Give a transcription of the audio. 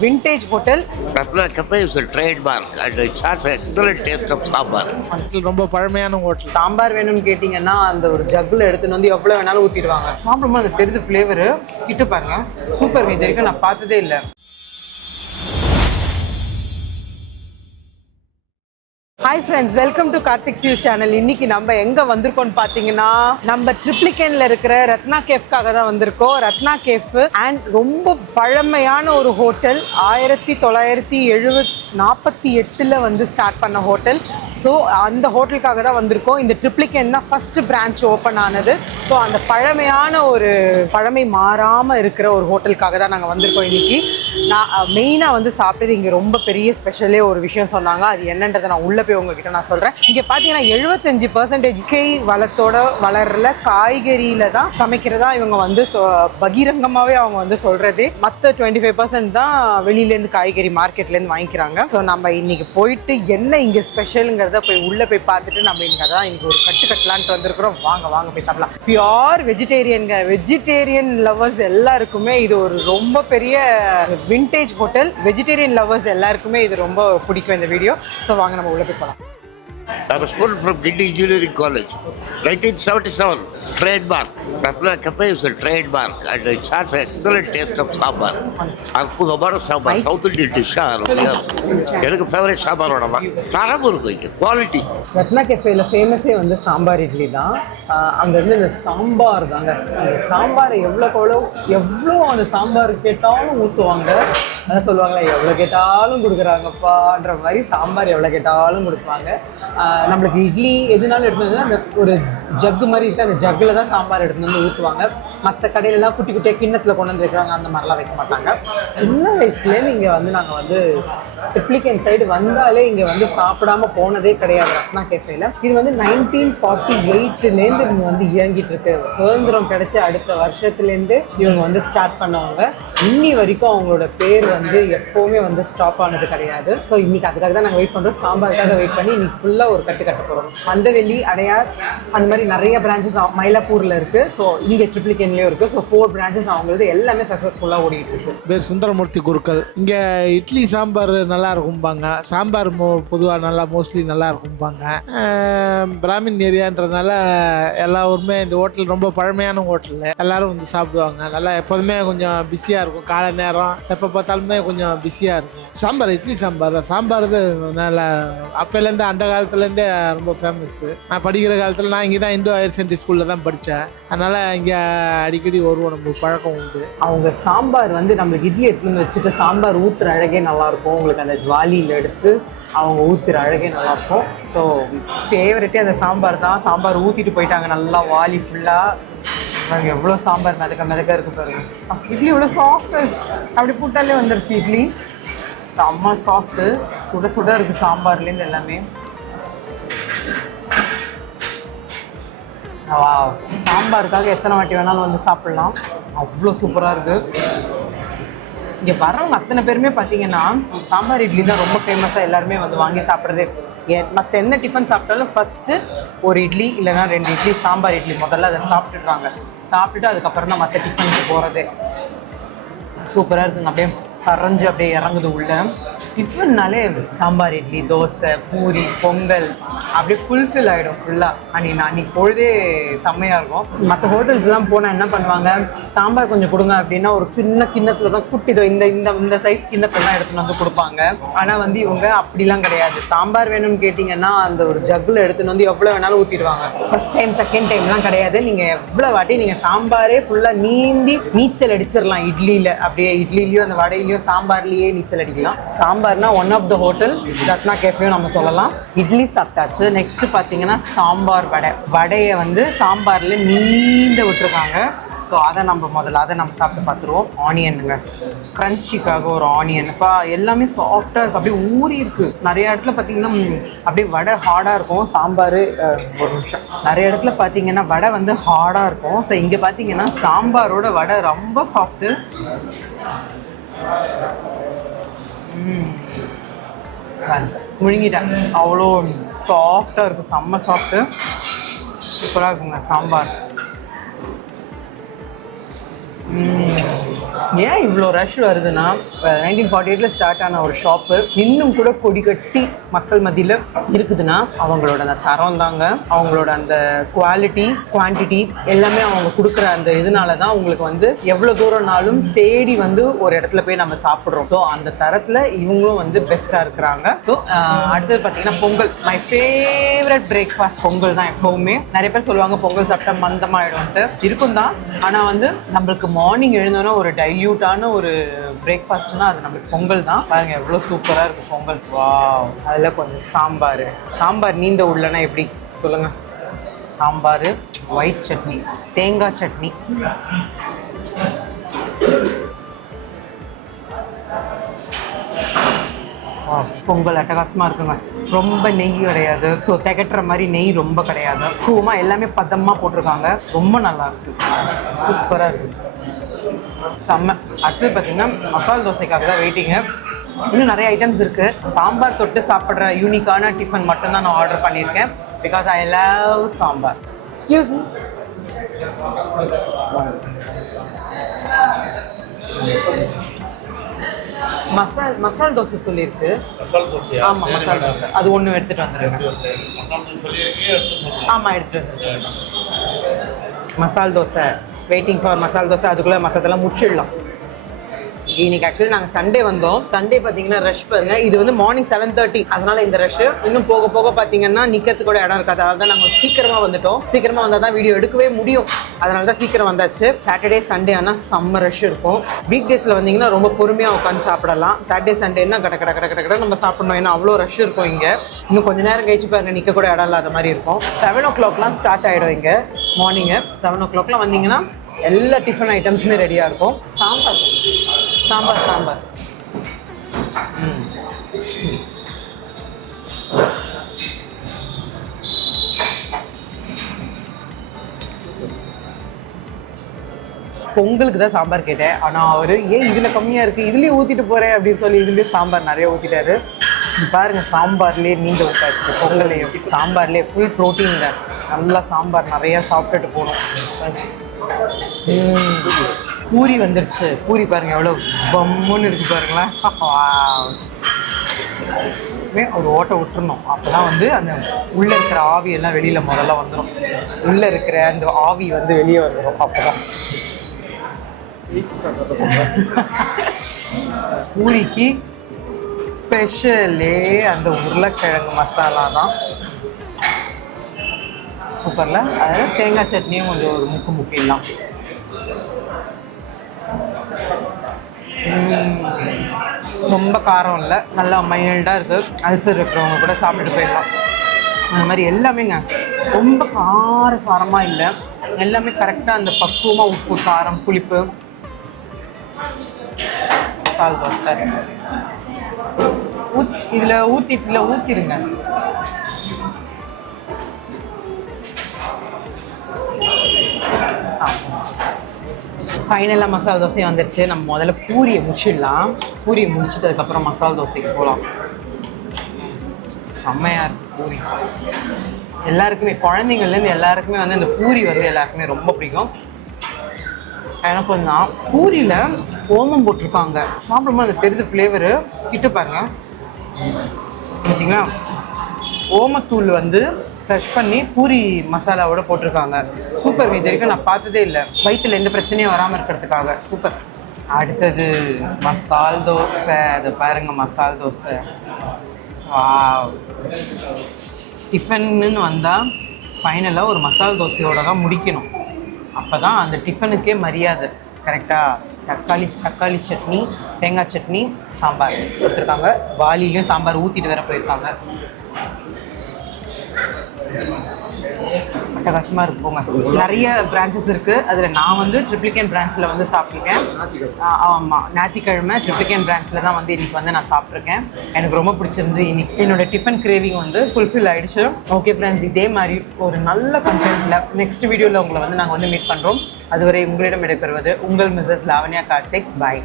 vintage hotel. Ratna Cafe is a trademark and it has an excellent taste of sambar. ரொம்ப பழமையான hotel. Sambar வேணும்னு கேட்டிங்கன்னா அந்த ஒரு ஜக்கில் எடுத்துன்னு வந்து எவ்வளோ வேணாலும் ஊற்றிடுவாங்க. சாப்பிடும்போது அந்த தெரிஞ்ச ஃப்ளேவரு கிட்ட பாருங்க, சூப்பர். இது வரைக்கும் நான் பார்த்ததே இல்லை. Hi friends, welcome to Karthik see you channel. இன்னைக்கு நம்ம எங்கே வந்திருக்கோம்னு பார்த்தீங்கன்னா நம்ம ட்ரிப்ளிகேனில் இருக்கிற ரத்னா கேஃப்காக தான் வந்திருக்கோம். ரத்னா கேஃப் அண்ட் ரொம்ப பழமையான ஒரு ஹோட்டல். 1948 வந்து ஸ்டார்ட் பண்ண ஹோட்டல். ஸோ அந்த ஹோட்டலுக்காக தான் வந்திருக்கோம். இந்த ட்ரிப்ளிகேன் தான் ஃபஸ்ட்டு பிரான்ச் ஓப்பன் ஆனது. ஸோ அந்த பழமையான ஒரு பழமை மாறாமல் இருக்கிற ஒரு ஹோட்டலுக்காக தான் நாங்கள் வந்திருக்கோம். இன்றைக்கி நான் மெயினாக வந்து சாப்பிட்டது இங்கே ரொம்ப பெரிய ஸ்பெஷலே ஒரு விஷயம் சொன்னாங்க. அது என்னன்றதை நான் உள்ளே போய் உங்ககிட்ட நான் சொல்கிறேன். இங்கே பார்த்தீங்கன்னா 75% இயற்கை வளத்தோட வளர்ற காய்கறியில் தான் சமைக்கிறதா இவங்க வந்து பகிரங்கமாகவே அவங்க வந்து சொல்கிறதே. மற்ற 25% தான் வெளியிலேருந்து காய்கறி மார்க்கெட்லேருந்து வாங்கிக்கிறாங்க. ஸோ நம்ம இன்றைக்கி போயிட்டு என்ன இங்கே ஸ்பெஷலுங்கிறத போய் உள்ளே போய் பார்த்துட்டு நம்ம இன்னைக்கு அதான் இன்றைக்கி ஒரு கட்டுலான்ட்டு வந்திருக்கிறோம். வாங்க போய் சாப்பிடலாம். பியோர் வெஜிடேரியன் லவர்ஸ் எல்லாருக்குமே இது ஒரு ரொம்ப பெரிய விண்டேஜ் ஹோட்டல். வெஜிடேரியன் லவர்ஸ் எல்லாருக்குமே இது ரொம்ப பிடிக்கும் இந்த வீடியோ. ஸோ வாங்க நம்ம உள்ளே போய் போகலாம். I was pulled from Gindi Engineering College, 1977. Trademark. Ratna Cafe is a trademark and it has an excellent taste of sambar. அற்புதமான சாம்பார், சவுத் இந்தியன் டிஷ்ஷாக எனக்கு ஃபேவரட் சாம்பாரோட தான். தரம் இருக்கும் இங்கே, குவாலிட்டி. ரத்னா கேஃபேல ஃபேமஸே வந்து சாம்பார் இட்லி தான். அங்கேருந்து இந்த சாம்பார் தாங்க, அந்த சாம்பாரை எவ்வளோ அந்த சாம்பார் கேட்டாலும் ஊற்றுவாங்க. அதான் சொல்லுவாங்களே, எவ்வளோ கேட்டாலும் கொடுக்குறாங்கப்பான்ற மாதிரி சாம்பார் எவ்வளோ கேட்டாலும் கொடுப்பாங்க. நம்மளுக்கு இட்லி எதுனாலும் எடுத்து வந்து அந்த ஒரு ஜக்கு மாதிரி இருக்குது, அந்த ஜக்கில் தான் சாம்பார் எடுத்துகிட்டு வந்து ஊற்றுவாங்க. மற்ற கடையிலலாம் குட்டி குட்டியாக கிண்ணத்தில் கொண்டு வந்து வைக்கிறாங்க, அந்த மாதிரிலாம் வைக்க மாட்டாங்க. சின்ன வயசுலேருந்து இங்கே வந்து நாங்கள் வந்து ட்ரிப்ளிகேன் சைடு வந்தாலே இங்கே வந்து சாப்பிடாம போனதே கிடையாது ரத்னா கேஃபேல. இது வந்து 1948 இவங்க வந்து இயங்கிட்டு இருக்கு. சுதந்திரம் கிடைச்ச அடுத்த வருஷத்துலேருந்து இவங்க வந்து ஸ்டார்ட் பண்ணவங்க. இன்னி வரைக்கும் அவங்களோட பேர் வந்து எப்போவுமே வந்து ஸ்டாப் ஆனது கிடையாது. ஸோ இன்னைக்கு அதுக்காக தான் நாங்கள் வெயிட் பண்ணுறோம். சாம்பாருக்காக வெயிட் பண்ணி இன்னைக்கு ஃபுல்லாக ஒரு கட்ட போகிறோம். மந்தவெளி, அடையார், அந்த மாதிரி நிறைய பிரான்ச்சஸ் மயிலாப்பூரில் இருக்குது. ஸோ இங்கே ட்ரிப்ளிகேன்லேயும் இருக்குது. ஸோ 4 பிரான்ச்சஸ் அவங்களது எல்லாமே சக்ஸஸ்ஃபுல்லாக ஓடிட்டு இருக்கு. பேர் சுந்தரமூர்த்தி குருக்கள். இங்கே இட்லி சாம்பார் நல்லா இருக்கும்பாங்க. சாம்பார் பொதுவாக நல்லா மோஸ்ட்லி நல்லா இருக்கும்பாங்க. பிராமின் ஏரியான்றதுனால எல்லா ஊருமே இந்த ஹோட்டல் ரொம்ப பழமையான ஹோட்டல். எல்லாரும் வந்து சாப்பிடுவாங்க. நல்லா எப்போதுமே கொஞ்சம் பிஸியாக இருக்கும். காலை நேரம் எப்போ பார்த்தாலுமே கொஞ்சம் பிஸியாக இருக்கும். சாம்பார், இட்லி சாம்பார் தான். சாம்பார் நல்லா அப்போலேருந்து அந்த காலத்துலேருந்தே ரொம்ப ஃபேமஸ்ஸு. நான் படிக்கிற காலத்தில் நான் இங்கே தான் இண்டோ ஹையர் செகண்டரி ஸ்கூலில் தான் படித்தேன். அதனால் இங்கே அடிக்கடி வருவோம், நம்ம பழக்கம் உண்டு. அவங்க சாம்பார் வந்து நம்மளுக்கு இட்லி எடுத்துன்னு வச்சுட்டு சாம்பார் ஊற்றுற அழகே நல்லாயிருக்கும். உங்களுக்கு அந்த ஜுவாலியில் எடுத்து அவங்க ஊற்றுற அழகே நல்லாயிருக்கும். ஸோ ஃபேவரட்டே அந்த சாம்பார் தான். சாம்பார் ஊற்றிட்டு போயிட்டாங்க நல்லா வாலி ஃபுல்லாக. நாங்கள் எவ்வளோ சாம்பார் மிதக்க இருக்குது பாருங்க. இட்லி எவ்வளோ சாஃப்ட்டு, அப்படி போட்டாலே வந்துருச்சு இட்லி. செம்ம சாஃப்ட்டு, சுட இருக்குது சாம்பார்லேருந்து எல்லாமே. சாம்பாருக்காக எத்தனை வாட்டி வேணாலும் வந்து சாப்பிட்லாம், அவ்வளோ சூப்பராக இருக்குது. இங்கே வர்றவங்க அத்தனை பேருமே பார்த்தீங்கன்னா சாம்பார் இட்லி தான் ரொம்ப ஃபேமஸாக எல்லாருமே வந்து வாங்கி சாப்பிட்றது. மற்ற எந்த டிஃபன் சாப்பிட்டாலும் ஃபஸ்ட்டு ஒரு இட்லி இல்லைனா 2 இட்லி சாம்பார் இட்லி முதல்ல அதை சாப்பிட்டுட்டு அதுக்கப்புறம் தான் மற்ற டிஃபனுக்கு போகிறதே. சூப்பராக இருக்குங்க. அப்படியே கரைஞ்சி அப்படியே இறங்குது உள்ள. டிஃபன்னாலே சாம்பார் இட்லி, தோசை, பூரி, பொங்கல் அப்படியே ஃபுல்ஃபில் ஆகிடும் ஃபுல்லாக. அன்றைக்கி பொழுதே செம்மையாக இருக்கும். மற்ற ஹோட்டல்ஸ்லாம் போனால் என்ன பண்ணுவாங்க, சாம்பார் கொஞ்சம் கொடுங்க அப்படின்னா ஒரு சின்ன கிண்ணத்தில் தான் குட்டிதோ இந்த இந்த சைஸ் கிண்ணத்தில் தான் எடுத்துகிட்டு வந்து கொடுப்பாங்க. ஆனால் வந்து இவங்க அப்படிலாம் கிடையாது. சாம்பார் வேணும்னு கேட்டிங்கன்னா அந்த ஒரு ஜக்கில் எடுத்துகிட்டு வந்து எவ்வளோ வேணாலும் ஊற்றிடுவாங்க. ஃபஸ்ட் டைம் செகண்ட் டைம்லாம் கிடையாது. நீங்கள் எவ்வளோ வாட்டி நீங்கள் சாம்பாரே ஃபுல்லாக நீச்சல் அடிச்சிடலாம் இட்லியில். அப்படியே இட்லிலையும் அந்த வடையிலையும் சாம்பார்லேயே நீச்சல் அடிக்கலாம். சாம்பார்னா one of the hotel Ratna கேஃபேயும் நம்ம சொல்லலாம். இட்லி சாப்பிட்டாச்சு. நெக்ஸ்ட்டு பார்த்தீங்கன்னா சாம்பார் வடையை வந்து சாம்பாரில் நீண்ட விட்டுருக்காங்க. ஸோ அதை நம்ம சாப்பிட்டு பார்த்துருவோம். ஆனியனுங்க, க்ரன்ச்சிக்காக ஒரு ஆனியன். இப்போ எல்லாமே சாஃப்டாக இருக்குது, அப்படியே ஊறி இருக்குது. நிறைய இடத்துல பார்த்தீங்கன்னா அப்படியே வடை ஹார்டாக இருக்கும். சாம்பார் ஒரு நிமிஷம், நிறைய இடத்துல பார்த்தீங்கன்னா வடை வந்து ஹார்டாக இருக்கும். ஸோ இங்கே பார்த்தீங்கன்னா சாம்பாரோட வடை ரொம்ப சாஃப்ட்டு. முழுங்கிட்டேன், அவ்வளோ சாஃப்டாக இருக்குது, செம்ம சாஃப்ட்டு, சூப்பராக இருக்குங்க சாம்பார். ஏன் இவ்வளோ ரஷ் வருதுன்னா 1948 ஸ்டார்ட் ஆன ஒரு ஷாப்பு இன்னும் கூட கொடி கட்டி மக்கள் மத்தியில் இருக்குதுன்னா அவங்களோட அந்த தரம் தாங்க, அவங்களோட அந்த குவாலிட்டி குவான்டிட்டி எல்லாமே அவங்க கொடுக்குற அந்த இதனால தான் உங்களுக்கு வந்து எவ்வளோ தூரம்னாலும் தேடி வந்து ஒரு இடத்துல போய் நம்ம சாப்பிட்றோம். ஸோ அந்த தரத்தில் இவங்களும் வந்து பெஸ்ட்டாக இருக்கிறாங்க. ஸோ அடுத்தது பார்த்தீங்கன்னா Pongal. My favourite breakfast Pongal தான். எப்போவுமே நிறைய பேர் சொல்லுவாங்க பொங்கல் சாப்பிட்டா மந்தமாயிடும்ட்டு, இருக்கும் தான். ஆனால் வந்து நம்மளுக்கு மார்னிங் எழுந்தோன்னா ஒரு டைல்யூட்டான ஒரு பிரேக்ஃபாஸ்ட்னா அது நம்மளுக்கு பொங்கல் தான். பாருங்க எவ்வளோ சூப்பராக இருக்குது பொங்கல். வாவ். அதில் கொஞ்சம் சாம்பார் நீந்த உள்ளனா எப்படி சொல்லுங்கள். சாம்பார், ஒயிட் சட்னி, தேங்காய் சட்னி. பொங்கல் அட்டகாசமாக இருக்குங்க. ரொம்ப நெய் கிடையாது, ஸோ திகட்டுற மாதிரி நெய் ரொம்ப கிடையாது. பூமாக எல்லாமே பதமாக போட்டிருக்காங்க. ரொம்ப நல்லா இருக்கு, சூப்பராக இருக்குது, செம்ம. அடுத்தது பார்த்தீங்கன்னா மசால் தோசைக்காக தான் வெயிட்டிங்கு. இன்னும் நிறைய ஐட்டம்ஸ் இருக்குது. சாம்பார் தொட்டு சாப்பிட்ற யூனிக்கான டிஃபன் மட்டும்தான் நான் ஆர்டர் பண்ணியிருக்கேன். Because I love sambar. Excuse me. மசால் தோசை சொல்லியிருக்கு. ஆமாம் மசால் தோசை அது ஒன்று எடுத்துகிட்டு வந்துடுங்க. ஆமாம் எடுத்துகிட்டு வந்துடுங்க. மசால் தோசை வெயிட்டிங் ஃபார் மசால் தோசை. அதுக்குள்ளே மற்றதெல்லாம் முடிச்சிடலாம். இன்னைக்கு ஆக்சுவலி நாங்கள் சண்டே வந்தோம். சண்டே பார்த்தீங்கன்னா ரஷ் பாருங்க. இது வந்து மார்னிங் 7:30, அதனால இந்த ரஷ் இன்னும் போக போக பார்த்தீங்கன்னா நிற்கிறதுக்கு கூட இடம் இருக்காது. அதனால தான் நாங்கள் சீக்கிரமாக வந்துட்டோம். சீக்கிரமாக வந்தால் தான் வீடியோ எடுக்கவே முடியும். அதனால தான் சீக்கிரம் வந்தாச்சு. சாட்டர்டே சண்டே ஆனால் செம்ம ரஷ் இருக்கும். வீக் டேஸில் வந்தீங்கன்னா ரொம்ப பொறுமையாக உட்காந்து சாப்பிடலாம். சாட்டர்டே சண்டேன்னா கடை நம்ம சாப்பிடணும். ஏன்னா அவ்வளோ ரஷ் இருக்கும் இங்கே. இன்னும் கொஞ்சம் நேரம் கழிச்சு பாருங்க, நிற்க கூட இடம் இல்லாத மாதிரி இருக்கும். 7 o'clockலாம் ஸ்டார்ட் ஆகிடும் இங்கே மார்னிங்கு. 7 o'clockலாம் வந்தீங்கன்னா எல்லா டிஃபன் ஐட்டம்ஸுமே ரெடியாக இருக்கும். சாம்பார் பொங்கலுக்கு தான் சாம்பார் கேட்டேன். ஆனால் அவர் ஏன் இதில் கம்மியாக இருக்குது, இதுலேயே ஊற்றிட்டு போகிறேன் அப்படின்னு சொல்லி இதுலேயே சாம்பார் நிறைய ஊற்றிட்டாரு. பாருங்கள் சாம்பார்லேயே நீண்ட ஊட்டாச்சு. பொங்கலையும் சாம்பார்லேயே ஃபுல் ப்ரோட்டீன் தான். நல்லா சாம்பார் நிறையா சாப்பிட்டுட்டு போகணும். பூரி வந்துருச்சு. பூரி பாருங்க எவ்வளோ பம்முன்னு இருக்கு பாருங்களேன். ஒரு ஓட்டை விட்டுறணும். அப்போ தான் வந்து அந்த உள்ளே இருக்கிற ஆவி எல்லாம் வெளியில் முதல்ல வந்துடும். உள்ளே இருக்கிற அந்த ஆவி வந்து வெளியே வந்துடும். அப்போ தான் பூரிக்கு ஸ்பெஷலே அந்த உருளைக்கிழங்கு மசாலா தான். சூப்பரில் அதில் தேங்காய் சட்னியும் கொஞ்சம் ஒரு முக்கிடலாம். ரொம்ப காரம் இல்லை, நல்லா மைல்டாக இருக்குது. அல்சர் இருக்கிறவங்க கூட சாப்பிட்டு போயிடலாம். அந்த மாதிரி எல்லாமேங்க ரொம்ப காரசாரமாக இல்லை, எல்லாமே கரெக்டாக அந்த பக்குவமாக உப்பு காரம் புளிப்பு. மசால் தோசை இதில் ஊற்றிடுங்க. ஃபைனலாக மசாலா தோசையும் வந்துருச்சு. நம்ம முதல்ல பூரியை முடிச்சிடலாம். பூரியை முடிச்சுட்டு அதுக்கப்புறம் மசாலா தோசைக்கு போகலாம். செம்மையாக இருக்குது பூரி. எல்லாருக்குமே குழந்தைங்கள்லேருந்து எல்லாருக்குமே வந்து இந்த பூரி வந்து எல்லாருக்குமே ரொம்ப பிடிக்கும். எனக்கு தான் பூரியில் ஓமம் போட்டிருக்காங்க. சாப்பிடும்போது அந்த தெரிஞ்ச ஃப்ளேவரு கிட்ட பாருங்க பார்த்தீங்களா. ஓமத்தூள் வந்து க்ரஷ் பண்ணி பூரி மசாலாவோட போட்டிருக்காங்க. சூப்பர். இது வரைக்கும் நான் பார்த்ததே இல்லை. வயிற்றில் எந்த பிரச்சனையும் வராமல் இருக்கிறதுக்காக சூப்பர். அடுத்தது மசால் தோசை. அது பாருங்கள் மசால் தோசை. வாவ். டிஃபன்னு வந்தால் ஃபைனலாக ஒரு மசால் தோசையோடு தான் முடிக்கணும். அப்போ தான் அந்த டிஃபனுக்கே மரியாதை. கரெக்டாக தக்காளி சட்னி, தேங்காய் சட்னி, சாம்பார் கொடுத்துருக்காங்க. வாலிலையும் சாம்பார் ஊற்றிட்டு வேற போயிருக்காங்க. அட்டகாசமாக இருக்கு போங்க. நிறைய பிரான்ச்சஸ் இருக்குது. அதில் நான் வந்து ட்ரிப்ளிகேன் பிரான்ச்சில் வந்து சாப்பிட்ருக்கேன். ஆமாம், ஞாயிற்றுக்கிழமை ட்ரிப்ளிகேன் பிரான்ச்சில் தான் வந்து இன்றைக்கி வந்து நான் சாப்பிட்ருக்கேன். எனக்கு ரொம்ப பிடிச்சிருந்து. இன்னைக்கு என்னோட டிஃபன் கிரேவிங் வந்து ஃபுல்ஃபில் ஆகிடுச்சு. ஓகே ஃப்ரெண்ட்ஸ், இதே மாதிரி ஒரு நல்ல கண்டென்ட்டில் நெக்ஸ்ட் வீடியோவில் உங்களை வந்து நாங்கள் வந்து மீட் பண்ணுறோம். அதுவரை உங்களிடம் விடைபெறுவது உங்கள் மிஸ்ஸஸ் லாவண்யா கார்த்திக். பாய்.